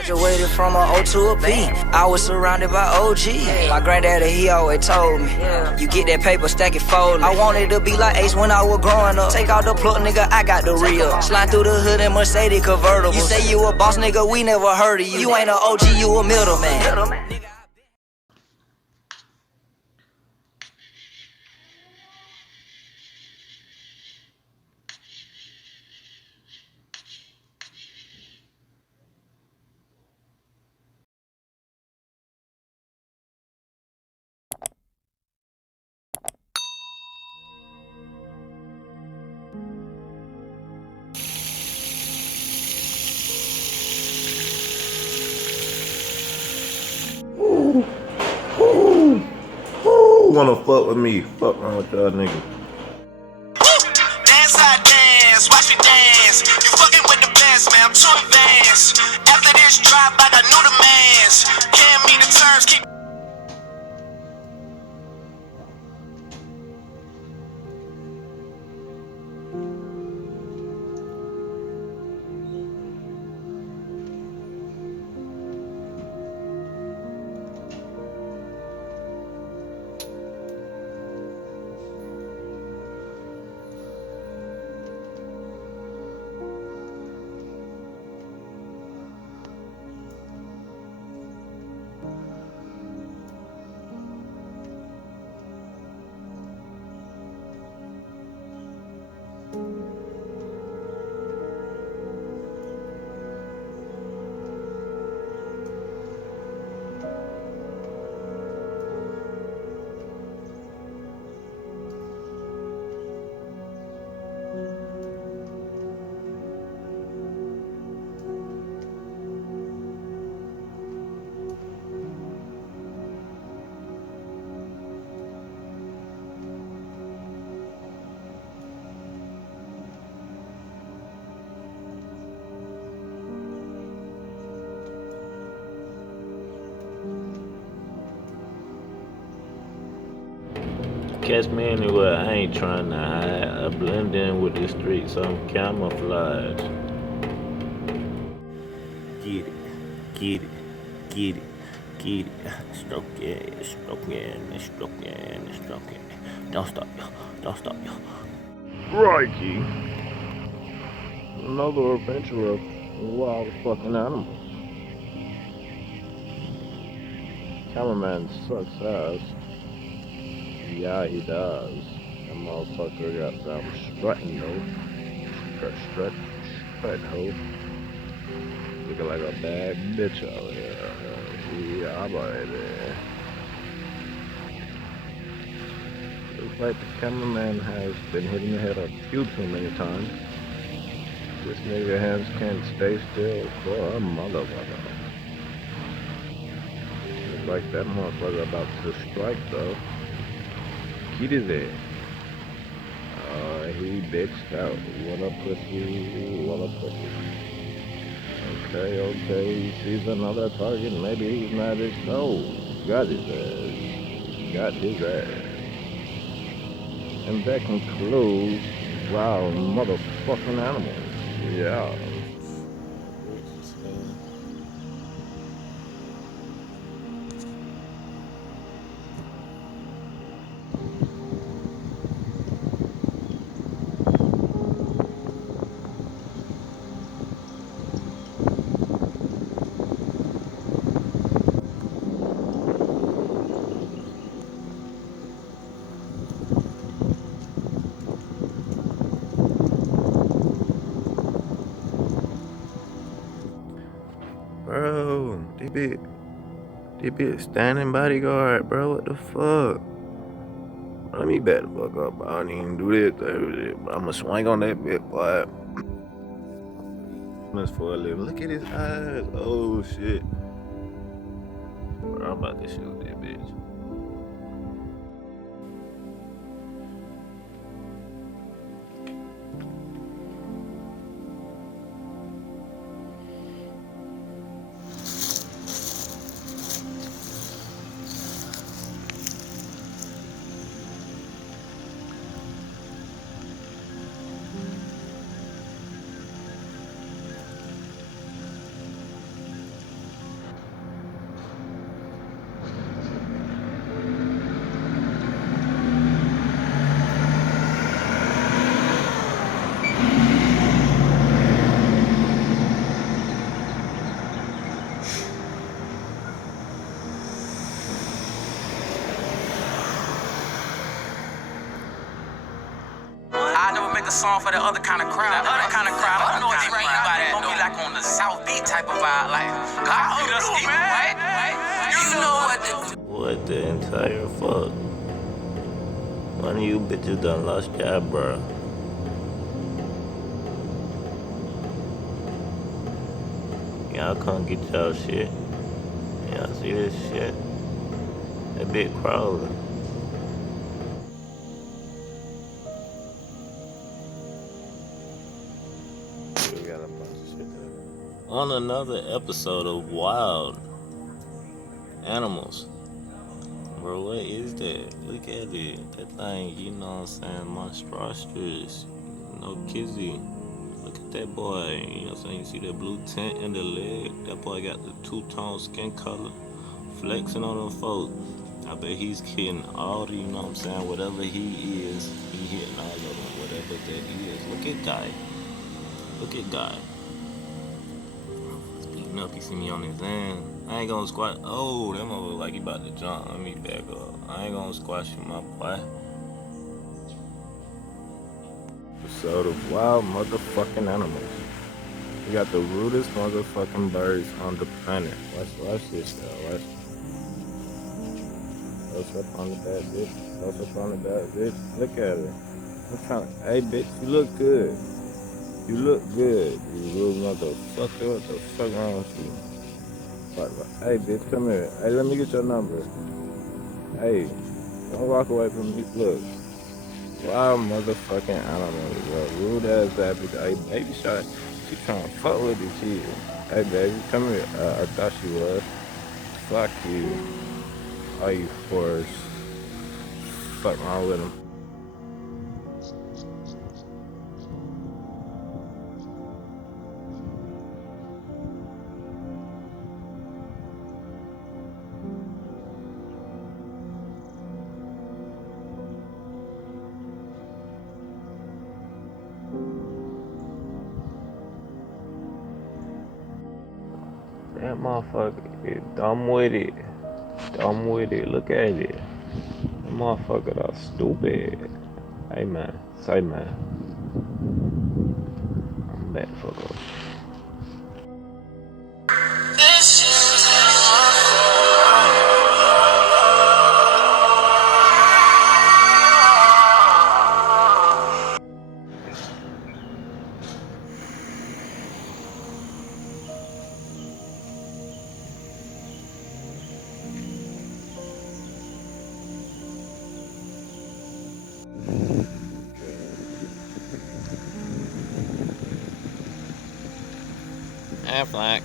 Graduated from an O to a B. I was surrounded by OG. My granddaddy, he always told me, you get that paper, stack it, fold it. I wanted to be like Ace when I was growing up. Take out the plug, nigga, I got the real. Slide through the hood in Mercedes convertible. You say you a boss, nigga, we never heard of you. You ain't an OG, you a middleman. Wanna fuck with me? Fuck wrong with y'all niggas? Dance, I dance, watch me dance. You fucking with the best, man. I'm too advanced. After this drop, I got new demands. Can't meet the terms, keep. Catch me anywhere, I ain't trying to hide. I blend in with the streets, I'm camouflage. Get it, get it, get it, get it. Stroke it, stroke it, stroke it, stroke it. Don't stop, yo. Don't stop, yo. Crikey. Another adventure of wild fucking animals. Cameraman sucks ass. Yeah, he does. That motherfucker got them strutting though. Strut hoe. Looking like a bad bitch out here. Yeah, baby. Looks like the cameraman has been hitting the head a few too many times. This nigga hands can't stay still for a motherfucker. Looks like that motherfucker about to strike though. Get it there. He bitched out. What a pussy, what a pussy. Okay, he sees another target. Maybe he's not his soul. Got his ass. Got his ass. And that concludes wild motherfucking animals. Yeah. Bro, they be a standing bodyguard, bro. What the fuck? Let me back the fuck up. I don't even do this. I'ma swing on that bit, boy. That's for a living. Look at his eyes. Oh shit. Bro, I'm about to shoot that bitch. make a song for the other kind of crowd. That other kind of crowd, I don't know what they mean by that. Gonna be like on the South Beat type of vibe, like God feed us equal, right? You know what the What the entire fuck? One of you bitches done lost your eyebrow. Y'all can't get y'all shit. Y'all see this shit? That big crawler. We got a bunch of shit there. On another episode of Wild Animals. Bro, what is that? Look at it. That thing, you know what I'm saying, monstrous. No kizzy. Look at that boy. You know what I'm saying? You see that blue tint in the leg? That boy got the two-tone skin color. Flexing on them folks. I bet he's hitting all the, you know what I'm saying, whatever he is, he hitting all of them, whatever that is. Look at Guy. Look at Guy. Speaking up, he see me on his hand. I ain't gonna squash. Oh, that motherfucker like he about to jump. Let me back up. I ain't gonna squash you, my boy. Episode of Wild Motherfucking Animals. We got the rudest motherfucking birds on the planet. Watch this, though. Watch. Close up on the bad bitch. Close up on the bad bitch. Look at her. I'm trying to. Hey, bitch, you look good. You look good. You rude motherfucker. What the fuck wrong with you? Hey, bitch, come here. Hey, let me get your number. Hey, don't walk away from me. Look. Wild motherfucking animals, bro. Rude ass that bitch. Hey, baby shot. She trying to fuck with this kid. Hey, baby, come here. I thought she was. Fuck you. All you whores. Fuck wrong with them. That motherfucker is dumb with it. Dumb with it. Look at it. That motherfucker that's stupid. Hey man. Say man. I'm back fuck up. Affleck.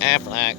Affleck.